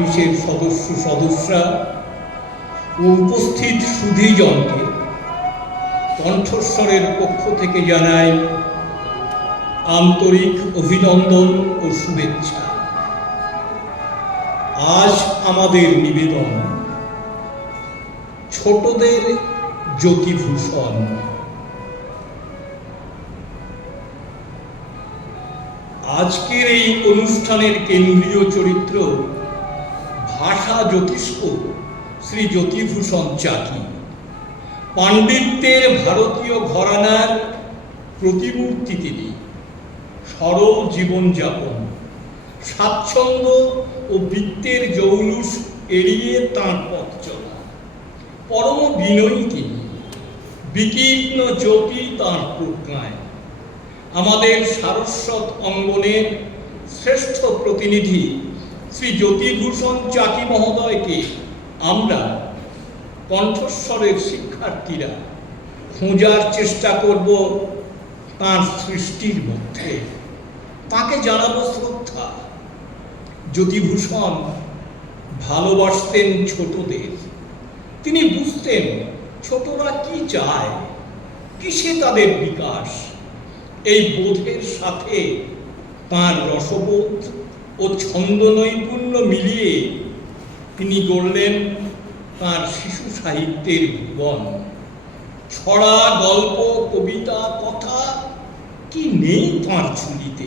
অহর্নিশের সদস্য সদস্যরা ও উপস্থিত সুধীজনকে কণ্ঠস্বরের পক্ষ থেকে জানাই আন্তরিক অভিনন্দন ও শুভেচ্ছা। আজ আমাদের নিবেদন ছোটদের জ্যোতিভূষণ আজকের এই অনুষ্ঠানের কেন্দ্রীয় চরিত্র ভাষা জ্যোতিষ্ক শ্রী জ্যোতিভূষণ চাকি পাণ্ডিত্যের ভারতীয় ঘরানার প্রতিমূর্তি তিনি। সরল জীবনযাপন স্বাচ্ছন্দ্য ও বৃত্তের জৌলুস এড়িয়ে তাঁর পথ চলা। পরম বিনয়ী তিনি। বিকীর্ণ জ্যোতি তাঁর প্রজ্ঞায়। আমাদের সারস্বত অঙ্গনের শ্রেষ্ঠ প্রতিনিধি শ্রী জ্যোতিভূষণ চাকি মহোদয়কে আমরা কণ্ঠস্বরের শিক্ষার্থীরা খোঁজার চেষ্টা করব তাঁর সৃষ্টির মধ্যে। তাকে জানাব শ্রদ্ধা। জ্যোতিভূষণ ভালোবাসতেন ছোটদের। তিনি বুঝতেন ছোটরা কি চায়, কিসে তাদের বিকাশ। এই বোধের সাথে তার রসবোধ ও ছন্দ নৈপুণ্য মিলিয়ে তিনি গড়লেন তার শিশু সাহিত্যের ভুবন ছড়া গল্প, কবিতা, কথা কি নেই তাঁর ঝুলিতে?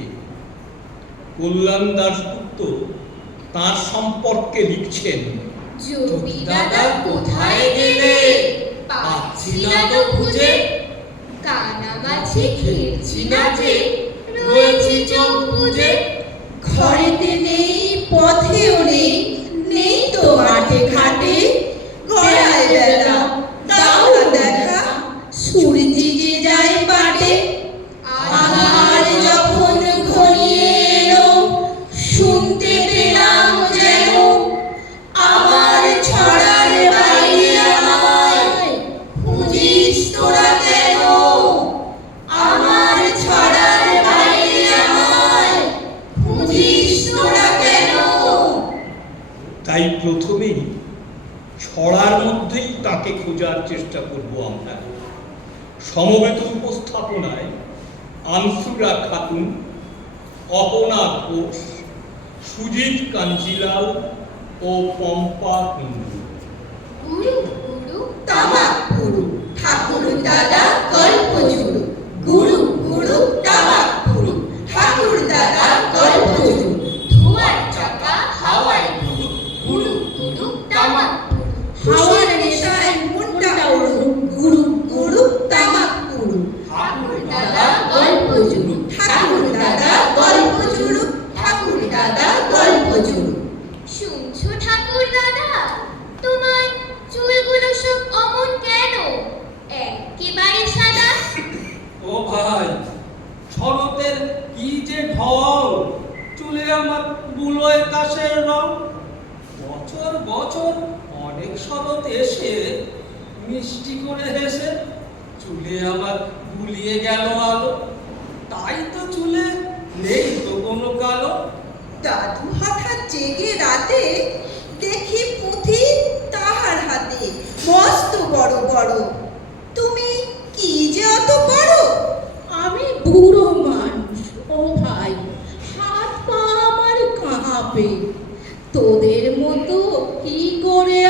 কল্যাণ দাশগুপ্ত তার সম্পর্কে লিখছেন দাদা কোথায় গেলে? না খুঁজে। না যে, রয়েছি চোখ বুঝে ঘরেতে তাই প্রথমেই ছড়ার মধ্যেই তাকে খোঁজার চেষ্টা করব আমরা। সমবেত উপস্থাপনায় আনসুরা খাতুন, অপনা ঘোষ, সুজিত কাঞ্জিলাল ও পম্পা কুণ্ডু। গুরু গুরু তামাক পুরু ঠাকুর দাদা গল্প গুরু গুরু তামাক পুরু ঠাকুর দাদা গল্প জুড়ু ধোয়ার চাকা হাওয়ায় গুরু গুরু গুরু তামাক হাওয়ার নেশায় মুন্ডা উড়ু গুরু গুরু তামাক পুরু ঠাকুর দাদা গল্প জুড়ু ঠাকুর দাদা গল্প জুড়ু ঠাকুর দাদা গল্প জুড়ু শুনছো ঠাকুর দাদা তোমার চুলগুলো সব অমন কেন একেবারে সাদা ও ভাই শরতের কি যে ঢল চুলে আমার বুলোয় কাশের রং বছর বছর অনেক শরৎ এসে মিষ্টি করে হেসে চুলে আমার গুলিয়ে গেল আলো তাই তো চুলে নেই তো কোনো কালো দাদু হঠাৎ জেগে রাতে দেখি পুঁথি তাহার হাতে মস্ত বড় বড় তুমি কি যে অত বড় আমি বুড়ো মানুষ ও ভাই হাত পা আমার কাঁপে তোদের মতো কি করে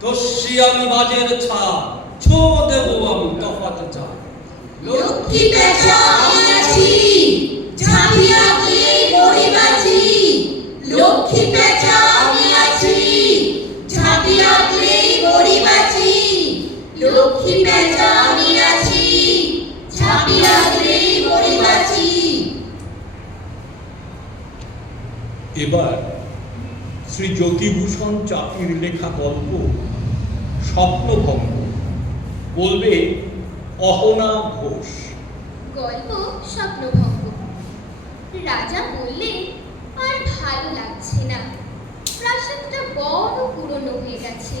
দস্যি আমি বাজের ছা ছো দেব আমি তফাতে চা লক্ষ্মী পেছা আমি আছি ঝাঁপিয়া গিয়ে মরি লক্ষ্মী পেছা আমি আছি ঝাঁপিয়া গিয়ে মরি লক্ষ্মী পেছা আমি আছি ঝাঁপিয়া গিয়ে মরি এবার শ্রী জ্যোতিভূষণ চাকির লেখা গল্প স্বপ্নভঙ্গ বলবে, অহনা ঘোষ। গল্প স্বপ্নভঙ্গ। রাজা বললেন, আর ভালো লাগছে না। প্রাসাদটা বড় পুরনো হয়ে গেছে।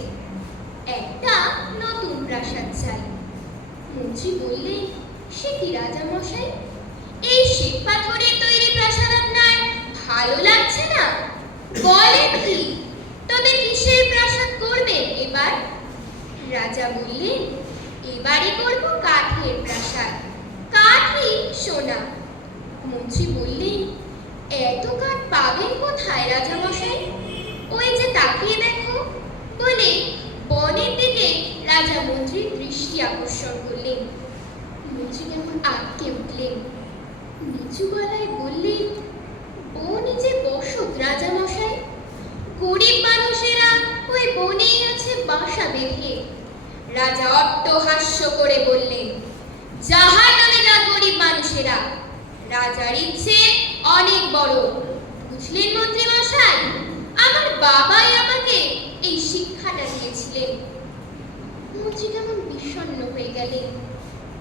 একটা নতুন প্রাসাদ চাই। মন্ত্রী বললেন, সে কি রাজা মশাই? এই শিব পাথরের তৈরি প্রাসাদ আপনার ভালো লাগছে না? বলেন কি তবে কিসের প্রাসাদ করবেন এবার রাজা বললেন, এবারে করব কাঠের প্রাসাদ। কাঠই সোনা। মন্ত্রী বললেন, এত কাঠ পাবেন কোথায় রাজা মশাই ওই যে তাকিয়ে দেখো। বলে বনের দিকে রাজা মন্ত্রীর দৃষ্টি আকর্ষণ করলেন। মন্ত্রী কেমন আটকে উঠলেন। নিচু গলায় বললেন ও নিজে বসত রাজামশাই, গরিব রাজা অট্টহাস্য করে বললেন যাহার নামে যা গরিব মানুষেরা? রাজার ইচ্ছে অনেক বড়। বুঝলেন মন্ত্রী মশাই, আমার বাবাই আমাকে এই শিক্ষাটা দিয়েছিলেন। মন্ত্রী কেমন বিষণ্ণ হয়ে গেলেন।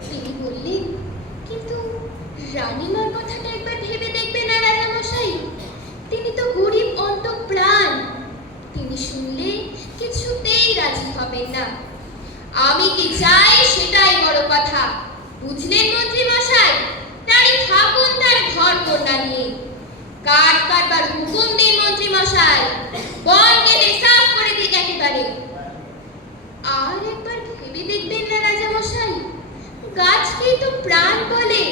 তিনি বললেন, কিন্তু রানীমার কথাটা একবার ভেবে দেখবেন না রাজামশাই তিনি তো গরিব অন্ত প্রাণ তিনি শুনলে কিছুতেই রাজি হবেন না। আমি কি চাই সেটাই বড় কথা। বুঝলেন মন্ত্রী মশাই রানী থাকুন তার ঘর কন্যা নিয়ে। কাঠ কাটবার হুকুম দিন মন্ত্রী মশাই বন কেটে সাফ করে দিক একেবারে। আর একবার ভেবে দেখবেন না রাজা মশাই গাছকেই তো প্রাণ বলে।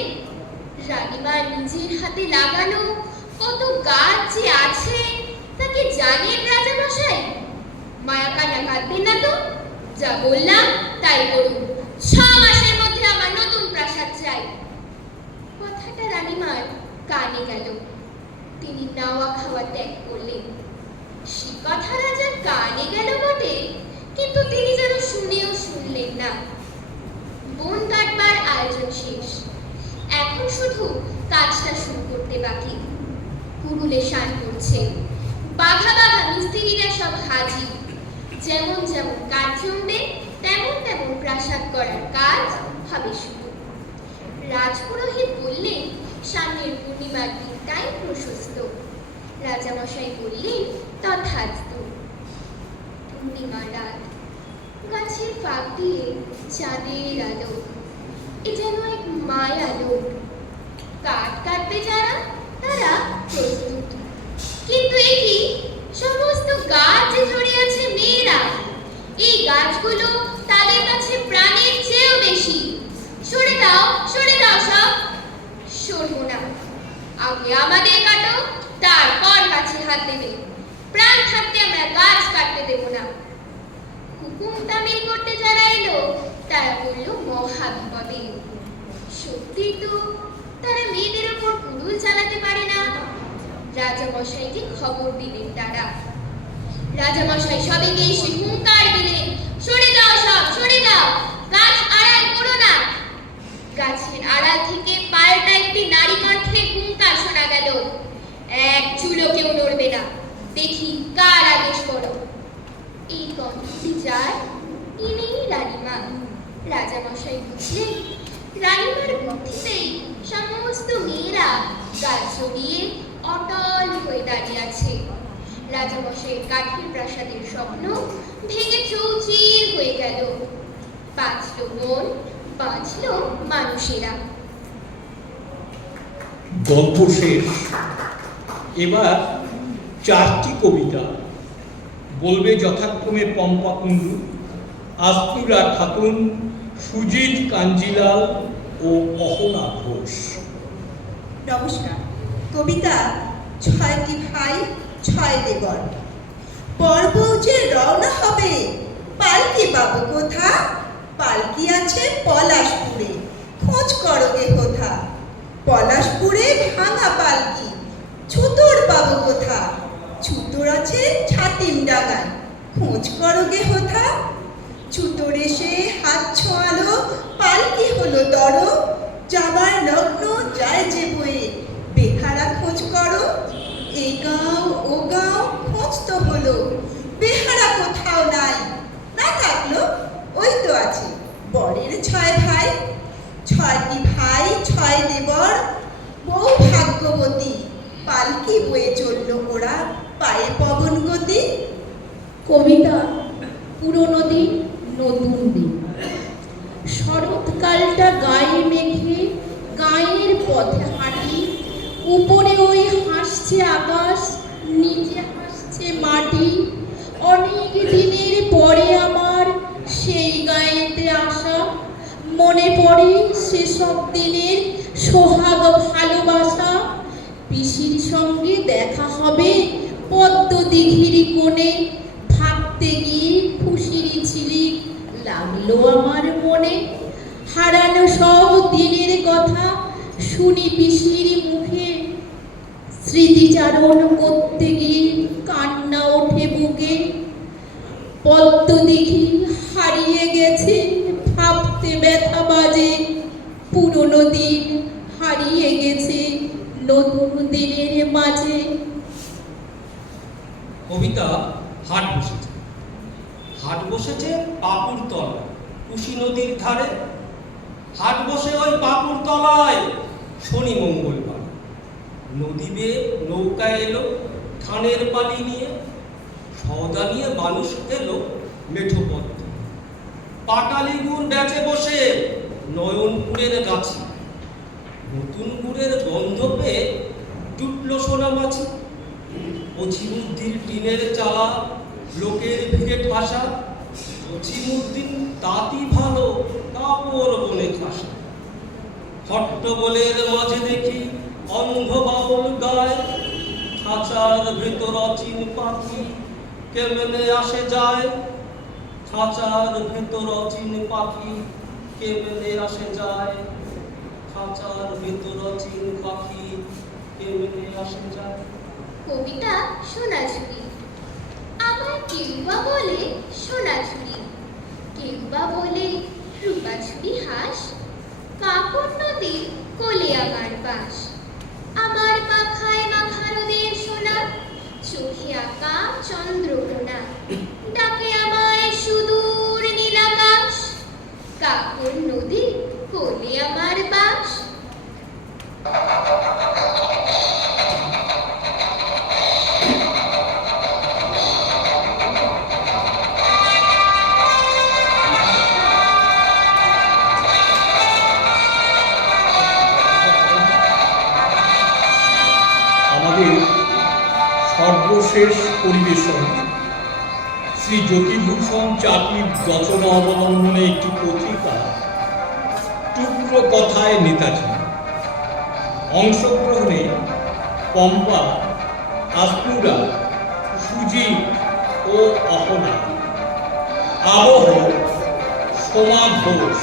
রানীমার নিজের হাতে লাগানো কত গাছ যে আছে তাকে জানেন রাজা মশাই মায়া কান্না কাঁদবেন না তো? যা বললাম তাই করুন। ছ মাসের মধ্যে আমার নতুন প্রাসাদ চাই। কথাটা রানীমার কানে গেল। তিনি নাওয়া খাওয়া ত্যাগ করলেন। সে কথা রাজার কানে গেল বটে, কিন্তু তিনি যেন শুনেও শুনলেন না। বন কাটবার আয়োজন শেষ। এখন শুধু কাজটা শুরু করতে বাকি। কুরুলে শান করছে বাঘা বাঘা মিস্ত্রিরা সব হাজির। যেমন যেমন কাজ জমবে তেমন তেমন প্রাসাদ করার কাজ হবে শুরু রাজপুরোহিত বললেন, সামনের পূর্ণিমার দিনটাই প্রশস্ত। রাজামশাই বললেন তথাস্তু পূর্ণিমা রাত। গাছের ফাঁক দিয়ে চাঁদের আলো, এ যেন এক মায়া লোক। কাঠ কাটবে যারা, তারা প্রস্তুত। কিন্তু এ কি? সমস্ত গাছ যে ধরে আছে মেয়েরা এই গাছগুলো তাদের কাছে প্রাণের চেয়েও বেশি। সরে দাও সরে দাও সব। সরবো না। আগে আমাদের কাটো তারপর গাছে হাত দেবে। প্রাণ থাকতে আমরা গাছ কাটতে দেব না। হুকুম তামিল করতে যারা এলো, তারা বলল মহা বিপদে সত্যি তো, তারা মেয়েদের ওপর কুড়ুল চালাতে পারে না। রাজামশাইকে খবর দিলেন তারা। রাজামশাই সবাইকে এসে হুঙ্কার দিলেন সরে দাও সব, সরে দাও গাছ আড়াল করো না। গাছের আড়াল থেকে পাল্টা একটি নারী কণ্ঠে হুঙ্কার শোনা গেল, এক চুলো কেউ নড়বে না, দেখি কার আদেশ করো। এই কণ্ঠটি যার ইনি রানীমা। রাজামশাই বুঝলেন, রানীমার বুদ্ধিতেই সমস্ত মেয়েরা গাছ জড়িয়ে অটল হয়ে দাঁড়িয়ে আছে। রাজামশাইয়ের কাঠের প্রাসাদের স্বপ্ন ভেঙে চৌচির হয়ে গেল। বাঁচল মন বাঁচল মানুষেরা। গল্প শেষ। এবার চারটি কবিতা। বলবে যথাক্রমে পম্পা কুণ্ডু আস্তুরা খাতুন সুজিত কাঞ্জিলাল ও অহনা ঘোষ। নমস্কার। কবিতা ছয়টি ভাই ছয় দেবর বউ যে রওনা হবে, পালকি পাবো কোথা? পালকি আছে পলাশপুরে, খোঁজ করো গে কোথা? পলাশপুরে ভাঙা পালকি, ছুতোর পাবো কোথা? ছুতোর আছে ছাতিম ডাঙায়, খোঁজ করো গে কোথা? ছুতোর এসে হাত ছোঁয়ালো, পালকি হলো দর যাবার লগ্ন যায় যে বয়ে। এই গাঁও, ও গাঁও, খোঁজ তো হলো। বেহারা কোথাও নাই। না থাকল, ওই তো আছে। বরের ছয় ভাই, ছয়টি ভাই, ছয় দেবর, বউ ভাগ্যবতী। পালকি বয়ে চলল ওরা পায়ে পবন গতি। কবিতা, পুরনো দিন, নতুন দিন। শরৎকালটা গায়ে মেঘে, গায়ের পথে হাঁটি, উপরে ওই হাসছে আকাশ, নিচে হাসছে মাটি। অনেক দিনের পরে আমার সেই গায়েতে আসা। মনে পড়ে সেসব দিনের সোহাগ ভালোবাসা। পিসির সঙ্গে দেখা হবে পদ্ম দিঘির কোণে। থাকতে গিয়ে খুশির ঝিলিক লাগল আমার মনে। হারানো সব দিনের কথা শুনি পিসির স্মৃতিচারণ করতে গিয়ে কান্না ওঠে বুকে। পদ্ম দিঘি হারিয়ে গেছে, ভাবতে ব্যথা বাজে। পুরনো দিন হারিয়ে গেছে নতুন দিনের মাঝে। কবিতা হাট বসেছে। হাট বসেছে পাপুর তলায়, কুশি নদীর ধারে। হাট বসে ওই পাপুর তলায়, শনি মঙ্গলবার নদী বেয়ে নৌকা এলো, ধানের পানি নিয়ে, সওদা নিয়ে মানুষ এলো মেঠো পথে। পাটালি গুড় বেচে বসে নয়নপুরের গাছে। নতুন গুড়ের গন্ধ পেয়ে টুটল সোনা সোনামাছি অছিমুদ্দিন টিনের চালা, লোকের ভিড়ে ঠাসা। অছিমুদ্দিন তাঁতি ভালো, কাপড় বনে ঠাসা হট্টগোলের মাঝে দেখি অন্ধ বাউল গায় খাঁচার ভেতর অচিন পাখি কেমনে আসে যায়? খাঁচার ভেতর অচিন পাখি কেমনে আসে যায়? খাঁচার ভেতর অচিন পাখি কেমনে আসে যায়? কবিতা সোনাঝুরি। আবার কেউ বা বলে সোনাঝুরি। কেউ বা বলে রূপাঝুরি হাঁস। কাপড় নদীর কোলে আমার বাস আমার পাখায় ভারতের সোনা। চোখে আঁকা চন্দ্রকোনা সুজি ও অহনা আবহ সোমা ঘোষ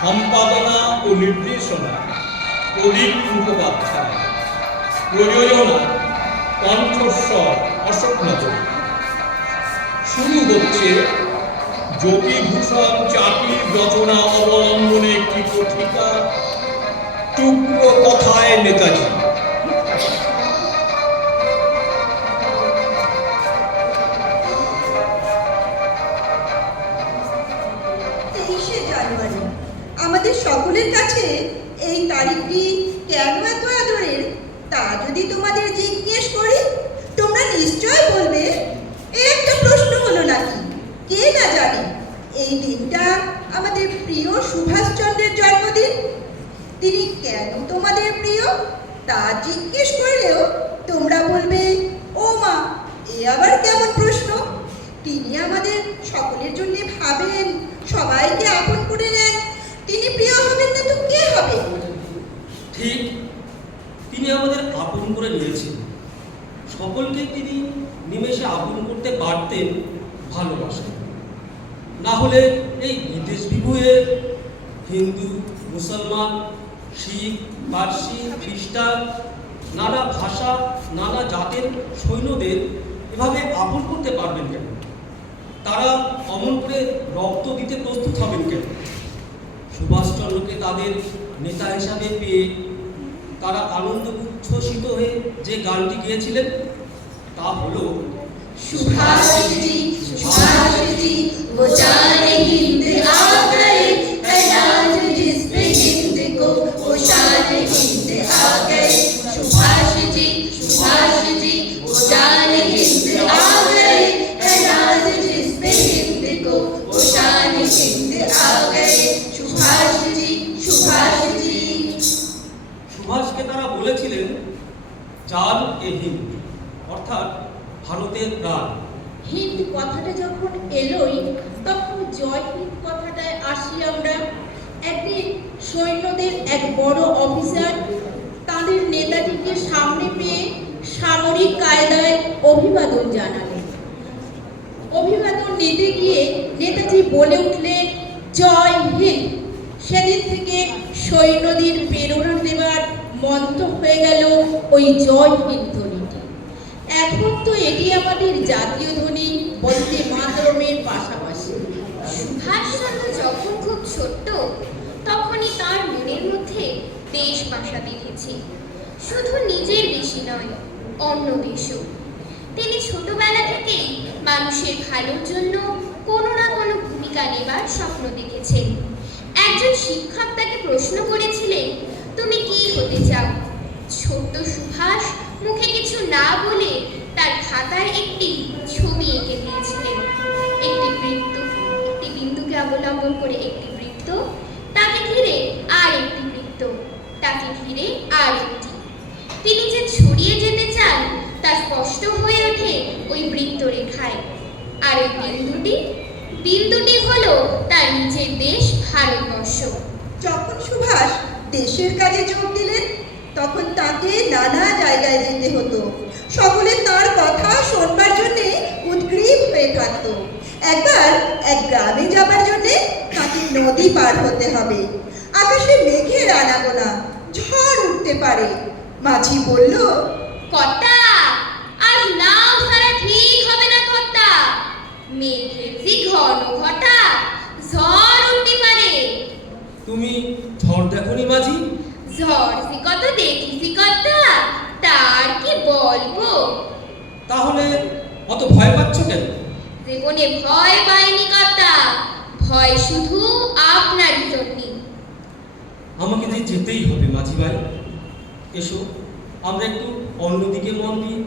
সম্পাদনা ও নির্দেশনা প্রদীপ মুখোপাধ্যায় প্রযোজনা, কণ্ঠস্বর অশোক নগর শুরু হচ্ছে জ্যোতিভূষণ চাকরির রচনা অবলম্বনে একটি পত্রিকা। টুকরো কথায় নেতাজি। সকলের কাছে এই তারিখটি কেন এত আদরের তা যদি তোমাদের জিজ্ঞেস করি তোমরা নিশ্চয় বলবে এ একটা প্রশ্ন হলো নাকি কে না জানে এই দিনটা আমাদের প্রিয় সুভাষচন্দ্রের জন্মদিন তিনি কেন তোমাদের প্রিয় তা জিজ্ঞেস করলেও তোমরা বলবে ও মা এ আবার কেমন প্রশ্ন তিনি আমাদের সকলের জন্য ভাবেন সবাইকে আপন করে নেন তিনি প্রিয় হবেন না তো কে হবে ঠিক তিনি আমাদের আপন করে নিয়েছেন সকলকে তিনি নিমেষে আপন করতে পারতেন ভালোবাসেন না হলে এই বিদেশ বিভুয়ে হিন্দু মুসলমান শিখ পার্সি খ্রিস্টান নানা ভাষা, নানা জাতের সৈন্যদের এভাবে আপন করতে পারবেন কেন? তারা অমন করে রক্ত দিতে প্রস্তুত হবেন কেন? সুভাষচন্দ্রকে তাদের নেতা হিসাবে পেয়ে তারা আনন্দ উচ্ছ্বসিত হয়ে যে গানটি গেয়েছিলেন, তা হল সুভাষ সুভাষ তারা বলেছিলেন, চাল এ হিন্দ, অর্থাৎ ভারতের প্রাণ। হিন্দ কথাটা যখন এলোই, তখন জয় হিন্দ কথাটায় আসি আমরা। একদিন সৈন্যদের এক বড় অফিসার তাদের নেতাটিকে সামনে পেয়ে সামরিক কায়দায় অভিবাদন জানালেন। অভিবাদন নিতে গিয়ে নেতাজি বলে উঠলেন, জয় হিন্দ! সেদিন থেকে সৈন্যদের প্রেরণা দেবার মন্ত্র হয়ে গেল ওই জয় হিন্দ ধ্বনিটি। এখন তো এটি আমাদের জাতীয় ধ্বনি বলতে মাতরমের পাশাপাশি। সুভাষচন্দ্র যখন খুব ছোট্ট, তখনই তার মনের মধ্যে দেশ বাসা বেঁধেছে। শুধু নিজের দেশই নয়, অন্য দেশও তিনি ছোটবেলা থেকেই মানুষের ভালোর জন্য কোনো না কোনো ভূমিকা নেবার স্বপ্ন দেখেছেন। একজন শিক্ষক তাকে প্রশ্ন করেছিলেন তুমি কি হতে চাও? ছোট্ট সুভাষ মুখে কিছু না বলে তার খাতায় একটি ছবি এঁকে দিয়েছিলেন। একটি বৃত্ত, একটি বিন্দুকে অবলম্বন করে একটি বৃত্ত, তাকে ঘিরে আর একটি বৃত্ত, তাকে ঘিরে আর একটি। তিনি যে ছড়িয়ে যেতে চান, তা স্পষ্ট হয়ে ওঠে ওই বৃত্ত রেখায়। আর ওই বিন্দুটি? বিন্দুটি হলো তার নিজের দেশ ভারতবর্ষ। যখন সুভাষ দেশের কাজে যোগ দিলেন তখন তাকে নানা জায়গায় যেতে হতো। সকলে তার কথা শোনবার জন্য উদ্গ্রীব হয়ে থাকতো। একবার এক গ্রামে যাবার জন্য তাকে নদী পার হতে হবে। আকাশে মেঘের আনাগোনা ঝড় উঠতে পারে। মাঝি বলল কর্তা আজ নাও ধরা ঠিক হবে না কর্তা। মেঘের যে ঘন ঘটা ঝড় উঠতে পারে। তুমি ঝড় দেখনি মাঝি? ঝড় যে কত দেখিছি কর্তা তার কি বলব? তাহলে অত ভয় পাচ্ছ কেন? জীবনে ভয় পাইনি কর্তা ভয় শুধু আপনারই জন্য। আমাকে যে যেতেই হবে মাঝি ভাই এসো আমরা একটু অন্যদিকে মন দিই।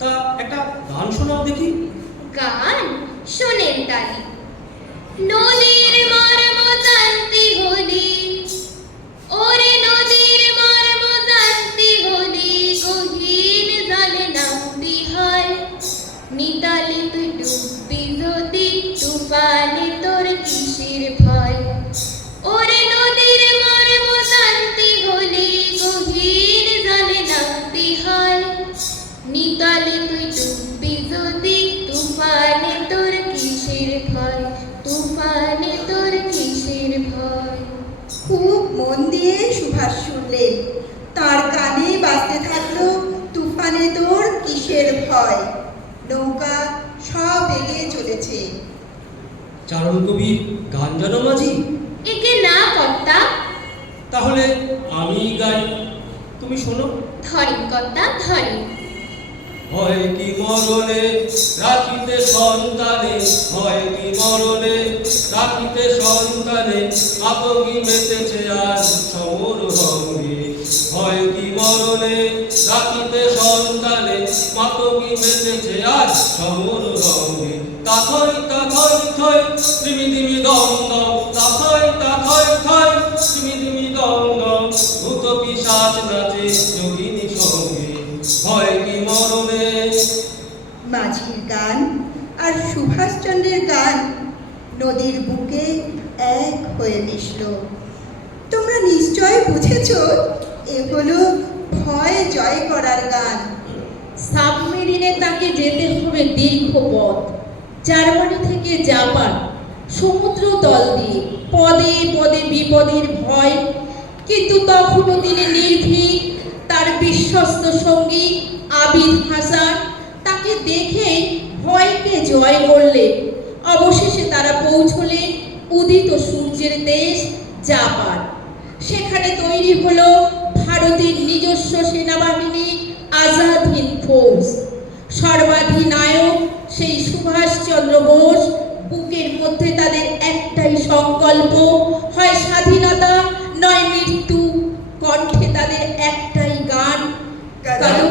তা একটা গান শোনাও দেখি। গান? শোনেন তালি নদীর মর্ম মন দিয়ে সুভাষ শুনলেন তার কানে বাজতে থাকল তুফানে তোর কিসের ভয়। নৌকা সব এগিয়ে চলেছে। চারণ কবি গান জানো মাঝি? একে না কর্তা। তাহলে আমি গাই। তুমি শোনো। ধরেন কর্তা ধরেন। হয় কি মরণে? রাখিতে সন্তানে হয় কি মরণে? রাখিতে সন্তানে আতঙ্কি মেতেছে আজ সমর রঙে। হয় কি মরণে? রাখিতে সন্তানে মাতঙ্গি মেতেছে আজ সমর রঙে। তাথই তাথই থই দিমি দম দম নদীর বুকে এক হয়ে মিশল। তোমরা নিশ্চয় বুঝেছ, এ হলো ভয় জয় করার গান। সাবমেরিনে তাকে যেতে হবে দীর্ঘ পথ। জার্মানি থেকে জাপান, সমুদ্র তল দিয়ে, পদে পদে বিপদের ভয়। কিন্তু তখনও তিনি নির্ভীক, তার বিশ্বস্ত সঙ্গী আবিদ হাসান তাকে দেখেই ভয়কে জয় করলেন অবশেষে তারা পৌঁছলেন উদিত সূর্যের দেশ জাপান। সেখানে তৈরি হলো ভারতের নিজস্ব সেনাবাহিনী আজাদ হিন্দ ফোর্স সর্বাধিনায়ক সেই সুভাষচন্দ্র বোস বুকের মধ্যে তাদের একটাই সংকল্প, হয় স্বাধীনতা, নয় মৃত্যু। কণ্ঠে তাদের একটাই গান কদম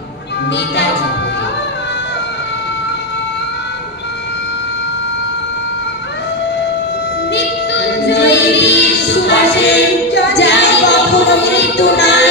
নেতাজি। মৃত্যুঞ্জয়ী সুবাসে যাই কখনো মৃত্যু নাই।